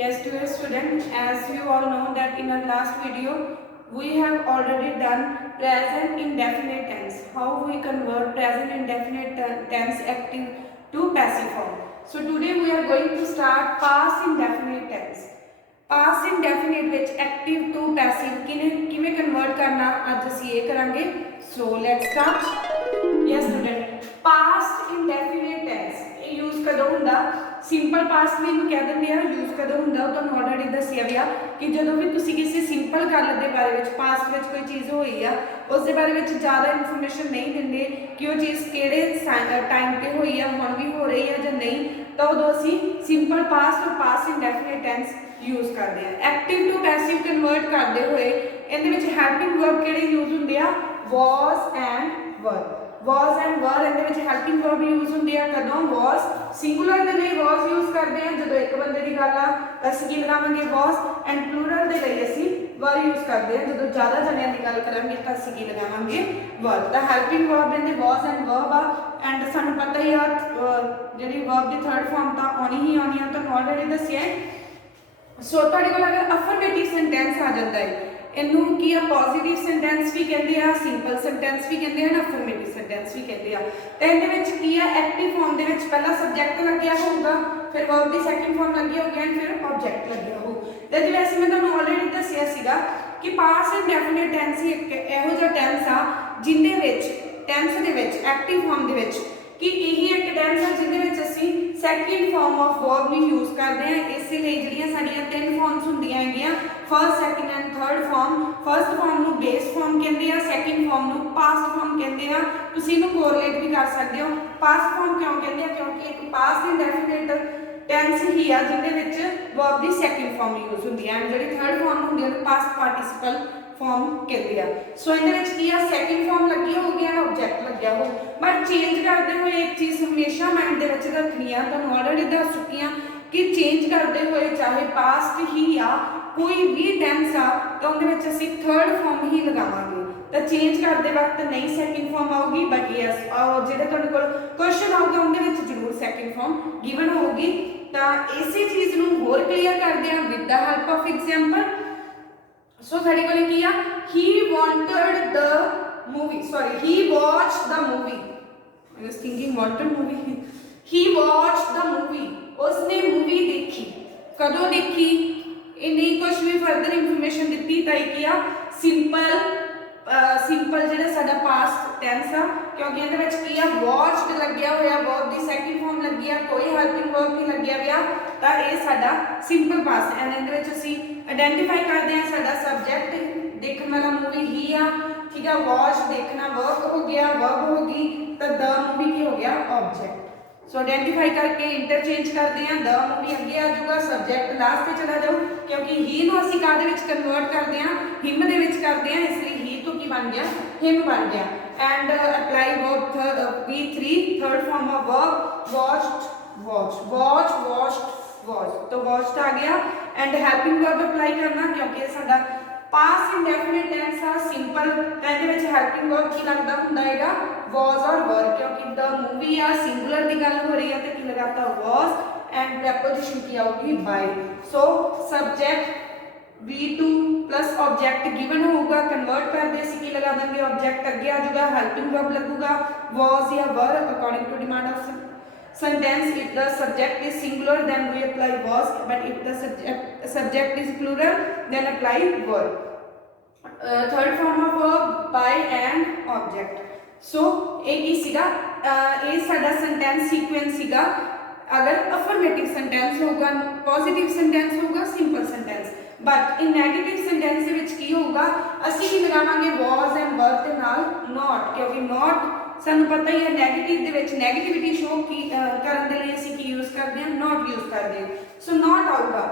Yes, dear student, as you all know that in our last video, we have already done present indefinite tense. How we convert present indefinite tense active to passive form. So today we are going to start past indefinite tense. Past indefinite विच active to passive किवें convert करना अज असीं ये करांगे. So let's start. Yes student, past indefinite tense use कदों हुंदा? Simple past भी इहनूं कह दिंदे आ. यूज कदों हुंदा ओह तुहानूं ऑलरेडी दस्सिया भी आ कि जदों भी तुसीं किसी सिंपल गल दे बारे विच पास्ट विच कोई चीज़ होई आ उस दे बारे विच ज़्यादा इन्फॉर्मेशन नहीं दिंदे कि वो चीज़ किहड़े टाइम ते होई आ, हुण भी हो रही है जां नहीं, तो उदों असीं सिंपल पास्ट और पास्ट इंडेफिनेट टेंस यूज करते हैं. एक्टिव टू पैसिव कन्वर्ट करते हुए इहदे विच हेल्पिंग वर्ब किहड़े यूज हुंदे आ? Was and were. Was and were इहदे विच हेल्पिंग वर्ब यूज हुंदे आ कदों? वॉज सिंगुलर दे लई वॉज यूज करते हैं जदों एक बंदे दी गल आ असीं की लगावांगे वॉज, एंड प्लूरल दे लई असीं वर यूज करते हैं जदों ज़्यादा जणियां दी गल करांगे तां असीं की लगावांगे वर. तां हेल्पिंग वर्ब इहदे वॉज एंड वर्ब आ. एंड सानूं पता ही आ जिहड़ी वर्ब दी थर्ड फॉर्म तां आउणी ही आउणी आ, तुहानूं ऑलरेडी दस्सिआ है. सो तुहाडे कोल अगर अफर्मेटिव सेंटेंस आ जाता है इनू की आ पॉजिटिव सेंटेंस भी कहते हैं, सिंपल सेंटेंस भी कहते हैं, अफर्मेटिव सेंटेंस भी कहते हैं. तो इहदे विच की आ एक्टिव फॉर्म दे विच पहला सब्जैक्ट लग्या होगा, फिर वर्ब दी सैकेंड फॉर्म लगी होगी एंड फिर ऑब्जेक्ट लग्या हो. ते वैसे मैं तुहानूं ऑलरेडी दस्सिया सीगा कि पास्ट इंडेफिनिट टेंस ही एक इहो जिहा टेंस आ जिंदे विच टेंस दे विच एक्टिव फॉर्म दे विच कि यही एक टेंस है जिहदे विच असीं सैकेंड फॉर्म ऑफ वर्ब नूं यूज करते हैं. इस लई जिहड़ियां साडीआं तीन फॉर्म्स हुंदियां हैगीआं first second and third form. First form नूं बेस फॉर्म कहंदे आ, सैकेंड फॉर्म नूं पास्ट फॉर्म कहंदे आ. तुसीं इहनूं कोरिलेट भी कर सकदे हो. पास्ट फॉर्म क्यों कहंदे आ? क्योंकि एक पास्ट इंडेफिनिट टेंस ही आ जिहदे विच वर्ब दी सैकेंड फॉर्म यूज हुंदी है एंड जिहड़ी थर्ड फॉर्म हुंदी है पास्ट पार्टिसिपल फॉर्म कहते हैं. सो इहदे विच की आ सैकेंड फॉर्म लगी होगी एंड ऑब्जेक्ट लग्या हो. बट चेंज करते हुए एक चीज़ हमेशा माइंड दे विच रखनी आ, तुहानूं ऑलरेडी दस चुकी हां कि चेंज करते हुए चाहे पास्ट ही आ कोई भी टेंस आ तो उहदे विच असीं थर्ड फॉर्म ही लगावांगे. तो चेंज करते वक्त नहीं सैकेंड फॉर्म आऊगी, बट यस जिहड़े तुहाडे कोल क्वेश्चन आऊगा उहदे विच जरूर सैकेंड फॉर्म गिवन होगी. तो इसी चीज़ नूं होर क्लीयर करते हैं with the help of example. So साडे कोल की आ he wanted the movie, sorry he watched the movie, I was thinking wanted movie. he watched the movie, उसने मूवी देखी. कदों देखी? इन्हें कुछ भी फर्दर इंफॉर्मेशन दी ताई किया सिंपल सिंपल जिहड़ा साडा पास्ट टेंस आ क्योंकि इहदे विच की आ वॉच्ड लग्या होया, वर्ब दी सैकेंड फॉर्म लगी आ, कोई हेल्पिंग वर्ब नहीं लग्या होया, तां इह साडा सिंपल पास्ट एंड इहदे विच असीं आइडेंटिफाई करते हैं साडा सब्जैक्ट देखने वाला मूवी ही आ. ठीक है, वॉच देखना वर्ब हो गया, वर्ब होगी तो द मूवी की हो गया ऑब्जेक्ट. सो आइडेंटिफाई करके इंटरचेंज करते हैं. द मूवी अगे आ जाऊगा, सब्जैक्ट लास्ट पे चला जाओ क्योंकि ही नूं असीं काहदे विच कन्वर्ट करते हैं? हिम दे विच करते हैं, इसलिए ही तो की बन गया? हिम बन गया. And apply verb V3 third form of verb watched watch, watch watched watch, तो वॉच्ड आ गया. एंड हेल्पिंग वर्ब अप्लाई करना क्योंकि साडा पास्ट इंडेफिनिट टेंस आ सिंपल, इहदे विच हेल्पिंग वर्ब की लगदा हुंदा हैगा वाज और वर क्योंकि द मूवी आ सिंगुलर दी गल हो रही है तो की लगाता वाज एंड प्रीपोजिशन की आउगी by. So subject V2 plus object given होगा, कन्वर्ट कर दे सी की लगा देंगे ऑब्जेक्ट अगे आ जाएगा, हेल्पिंग वर्ब लगेगा वाज या were according to demand of sentence. If the subject is singular then we apply was, but if the subject is plural then apply were. Third form of verb by and object. So एक ही सीगा ये साडा sentence sequence सीगा. अगर affirmative sentence होगा, positive sentence होगा, simple sentence. But in negative sentence ਦੇ ਵਿੱਚ ਕੀ ਹੋਊਗਾ? ਅਸੀਂ ਕੀ ਲਗਾਵਾਂਗੇ was and were ਦੇ ਨਾਲ not, क्योंकि not ਸਾਨੂੰ ਪਤਾ ਹੀ ਹੈ ਨੈਗੇਟਿਵ ਦੇ ਵਿੱਚ ਨੈਗੇਟਿਵਿਟੀ ਸ਼ੋ ਕੀ ਕਰਨ ਦੇ ਲਈ ਅਸੀਂ ਕੀ ਯੂਜ਼ ਕਰਦੇ ਹਾਂ? not ਯੂਜ਼ ਕਰਦੇ ਹਾਂ. ਸੋ not ਆਊਗਾ.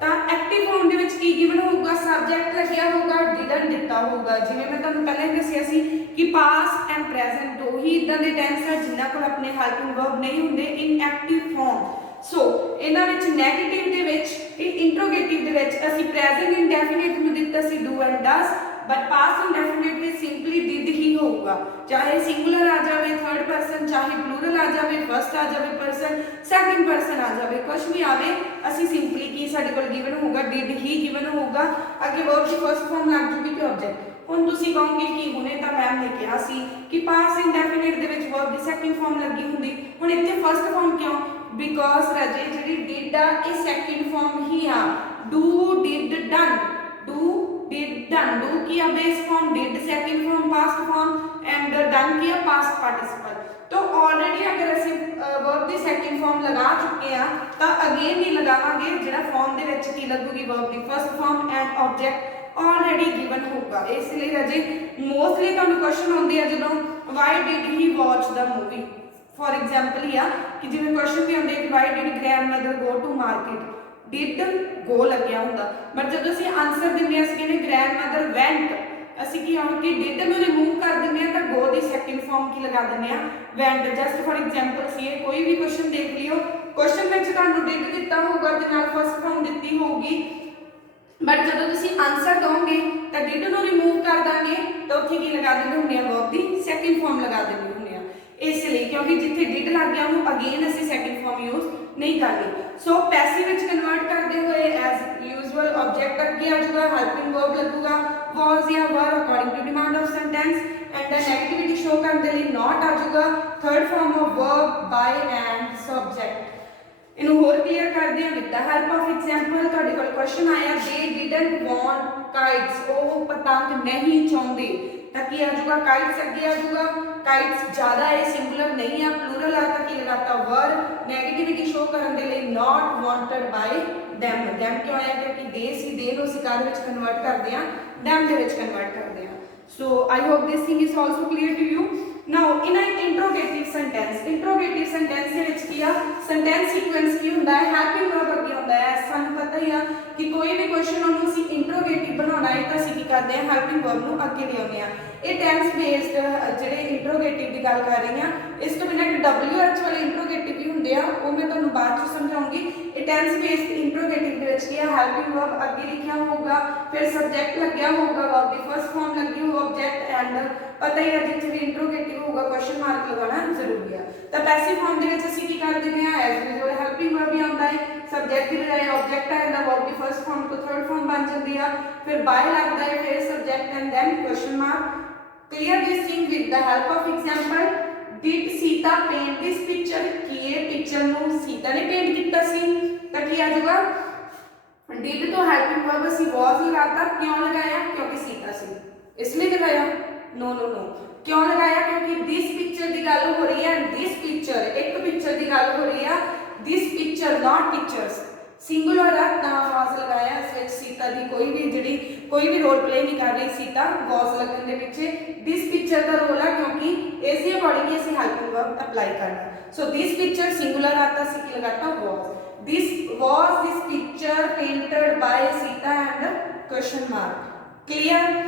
ਤਾਂ ਐਕਟਿਵ ਫਾਰਮ ਦੇ ਵਿੱਚ ਕੀ ਗਿਵਨ ਹੋਊਗਾ? ਸਬਜੈਕਟ ਲੱਗਿਆ ਹੋਊਗਾ, didn't ਦਿੱਤਾ ਹੋਊਗਾ. ਜਿਵੇਂ ਮੈਂ ਤੁਹਾਨੂੰ ਪਹਿਲਾਂ ਹੀ ਦੱਸਿਆ ਸੀ ਕਿ ਪਾਸਟ ਐਂਡ ਪ੍ਰੈਜ਼ੈਂਟ ਦੋ ਹੀ ਇਦਾਂ ਦੇ ਟੈਂਸ ਆ ਜਿਨ੍ਹਾਂ ਕੋਲ ਆਪਣੇ ਹੈਲਪਿੰਗ ਵਰਬ ਨਹੀਂ ਹੁੰਦੇ ਇਨ ਐਕਟਿਵ ਫਾਰਮ. ਸੋ ਇਹਨਾਂ ਵਿੱਚ ਨੈਗੇਟਿਵ ਦੇ ਵਿੱਚ ਇੰਟਰੋਗੇਟਿਵ ਦੇ ਵਿੱਚ ਅਸੀਂ ਪ੍ਰੈਜ਼ੈਂਟ ਇੰਡੈਫੀਨਿਟ ਨੂੰ ਦਿੱਤਾ ਸੀ do and does, but past indefinite में सिंपली डिड ही होगा. चाहे सिंगुलर आ जाए थर्ड पर्सन, चाहे प्लूरल आ जाए फर्स्ट आ जाए पर्सन, सेकंड पर्सन आ जाए, कुछ भी आवे असी सिंपली की साडे कोल गिवन होगा, डिड ही गिवन होगा, अगे वर्ब की फर्स्ट फॉर्म लग जूगी ते ऑब्जेक्ट। हुण तुसीं कहोगे कि हुणे तां मैम ने कहा सी कि पास इंडेफिनिट दे विच वर्ब दी सैकेंड फॉर्म लगी हुंदी, हुण इत्थे फर्स्ट फॉर्म क्यों? बिकॉज राजे जिहड़ी डिड आ इह सैकेंड फॉर्म ही आ। Do did done, do did done, do की आ base form, did second form past form and done की आ पास्ट पार्टिसिपल। तो ऑलरेडी अगर असीं वर्ब दी सेकंड फॉर्म लगा चुके हैं तो अगेन नहीं लगावांगे, जिहड़ा फॉर्म दे विच की लगूगी वर्ब दी first form and object already given होगा। इसलिए राजे मोस्टली तुहानूं क्वेश्चन आउंदे आ जदों why did he watch the movie, for example ही आ कि जिवें क्वेश्चन भी आउंदे कि why did grandmother go to market, did go लग्या हुंदा, बट जदों असीं आंसर दिंदे असीं कहने ग्रैंडमदर वेंट, असीं की आउं कि डिड नूं रिमूव कर दिंदे आ तां गो दी सेकंड फॉर्म की लगा दिंदे आ वेंट। जस्ट फॉर एग्जांपल सी कोई भी क्वेश्चन देख लियो, क्वेश्चन विच तुहानूं डिड दित्ता होगा ते नाल फर्स्ट फॉर्म दित्ती होगी, बट जदों तुसीं आंसर दोगे तां डिड नूं रिमूव कर दांगे तां उत्थे की लगा दिंदे हुंदे आ वर्ब दी सेकंड फॉर्म लगा दिंदे हुंदे आ, इसलिए क्योंकि जिथे डिड लग गया वो अगेन असीं सेकंड फॉर्म यूज नहीं करनी। सो पैसिव विच कन्वर्ट करते हुए एज यूजुअल ऑब्जेक्ट अगे आ जाऊगा, हेल्पिंग वर्ब लगूगा, वाज या were according to demand of sentence, and the negativity show करने लिए नॉट आ जाऊगा, third form of verb by and subject. इन्हू होर क्लीयर करते हैं with the help of example. तुहाडे कोल क्वेश्चन आया दे डिडंट वांट काइट्स, वो पतंग नहीं चाहते, ताकि आ जाऊगा काइट्स अगे आ जाऊगा, काइट्स ज्यादा है सिंगुलर नहीं है प्लूरल आ ताकि लगाता वर, नेगेटिविटी शो करने के लिए not wanted by them, them क्यों आया क्योंकि दे सी, दे नो सी कार विच कन्वर्ट करते हैं, देम दे विच कन्वर्ट करते हैं। So I hope this thing is also clear to you. Now in an interrogative sentence, interrogative sentence दे विच की आ सेंटेंस सीक्वेंस की हुंदा है, हेल्पिंग वर्ब अगे हुंदा है, सानू पता ही आ कि कोई भी क्वेश्चन ओनू सी इंट्रोगेटिव बनाउणा है तां असीं की करदे हैं हेल्पिंग वर्ब नू अगे लिआउने आ। ये टेंस बेस्ड जिहड़े इंट्रोगेटिव की गल कर रही हां, इस तो बिना एक WH वाले इंट्रोगेटिव भी हुंदे आ, वो मैं तुहानू बाद च समझाऊंगी। ये टेंस बेस्ड इंट्रोगेटिव दे विच की आ हेल्पिंग वर्ब अगे लिखिया होगा, फिर सब्जेक्ट लग्या होगा, वर्ब दी फर्स्ट फॉर्म लगी हो ऑब्जेक्ट, एंड पता ही है जिथे भी इंट्रोगेटिव होगा क्वेश्चन मार्क लगाना जरूरी है। तो पैसिव फॉर्म दे विच असीं की कर दिंदे आ एज यूजुअल हेल्पिंग वर्ब ही आउंदा है, सब्जेक्ट की बजाय ऑब्जेक्ट आ जांदा, वर्ब दी फर्स्ट फॉर्म तो थर्ड फॉर्म बन जाती है, फिर बाय लगता है, फिर subject and then question mark. Clear this thing with the help of example. Did Sita paint this picture? कि ये पिक्चर नू सीता ने पेंट किया सी, तो की आ जाएगा did तो हेल्पिंग वर्ब सी was लगाता, क्यों लगाया क्योंकि सीता सी इसलिए लगाया, नो नो नो क्यों लगाया क्योंकि दिस पिक्चर की गल हो रही है, दिस पिक्चर एक पिक्चर की गल हो रही है, this picture not pictures singular है ना वाज लगाया, इस विच सीता दी कोई भी जिहड़ी कोई भी रोल प्ले नहीं कर रही, सीता वाज लगन दे पिछे दिस पिक्चर का रोल है क्योंकि इसी अकॉर्डिंग ही असीं हेल्पिंग वर्ब अप्लाई करना। सो दिस पिक्चर सिंगुलर आता सी की लगाता was, this was this picture painted by Sita and question mark. Clear.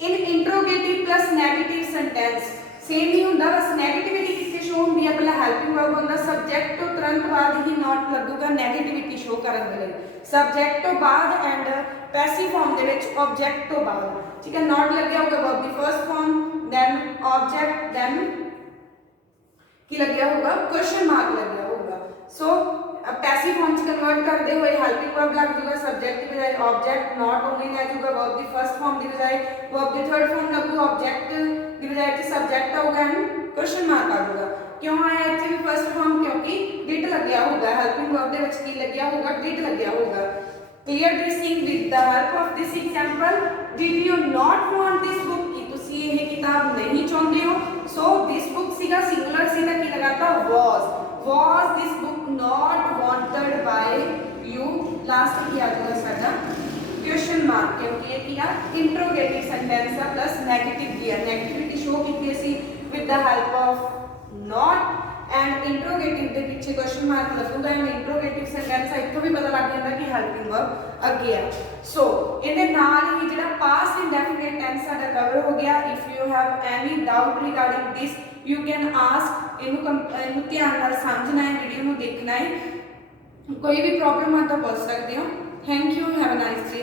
In interrogative plus negative sentence same ही हुंदा, बस नेगेटिविटी किससे शो होंदी है, पहला हेल्पिंग वर्ब होंदा, सब्जेक्ट तो तुरंत बाद ही नॉट लगूगा नेगेटिविटी शो करन दे लई, सब्जेक्ट तो बाद एंड पैसिव फॉर्म दे विच ऑब्जेक्ट तो बाद, ठीक है, नॉट लग्या होगा वर्ब दी first form, then object, then की लग्या होगा क्वेश्चन मार्क लग्या होगा। सो पैसिव फॉर्म से कन्वर्ट करते हुए हेल्पिंग वर्ब लग जाएगा, सब्जेक्ट की बजाय ऑब्जेक्ट, नॉट ओनली लग जाएगा वर्ब दी फर्स्ट फॉर्म की बजाय वर्ब दी थर्ड फॉर्म लगूगा, ऑब्जेक्ट की बजाय सब्जेक्ट होगा एंड क्वेश्चन मार्क आ जाएगा। क्यों आया इत्थे भी फर्स्ट फॉर्म क्योंकि डिड लग्या होगा, हेल्पिंग वर्ब दे विच की लग्या होगा, डिड लग्या होगा। Clear this thing with the help of this example. Did you not want this book, कि तुसी ये किताब नहीं चाहते हो, सो दिस बुक सीगा सिंगुलर सी दा की लगाता was this book not wanted by you, last की आ जाएगा साडा क्वेश्चन मार्क क्योंकि ये किया इंट्रोगेटिव सेंटेंस है प्लस नेगेटिव किया, नेगेटिविटी शो की सी with the help of not and interrogative के पीछे क्वेश्चन मार्क लगूगा एंड इंट्रोगेटिव सेंटेंस है, इत्थों भी पता लग जाता कि हेल्पिंग वर्ब अगे है। सो इहदे नाल ही जिहड़ा पास्ट इंडेफिनिट टेंस साडा कवर हो गया। If you have any doubt regarding this you can ask, इनू ध्यान नाल समझना है, वीडियो नू देखना है, कोई भी प्रॉब्लम आ तो पूछ सकते हो। Thank you, have a nice day.